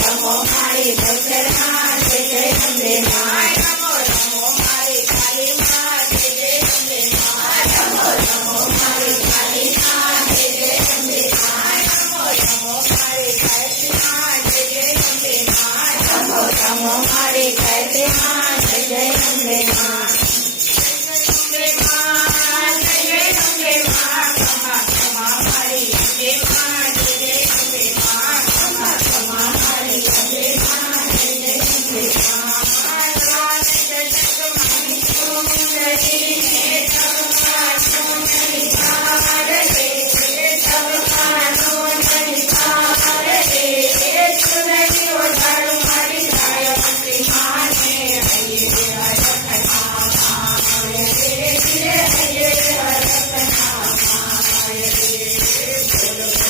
રમો મારી ગૌચરમાં જય જય અંબે માં રમો મારી કાળી માં જય જય અંબે માં રમો મારી કાળી માં જય જય અંબે માં રમો મારી કાળી માં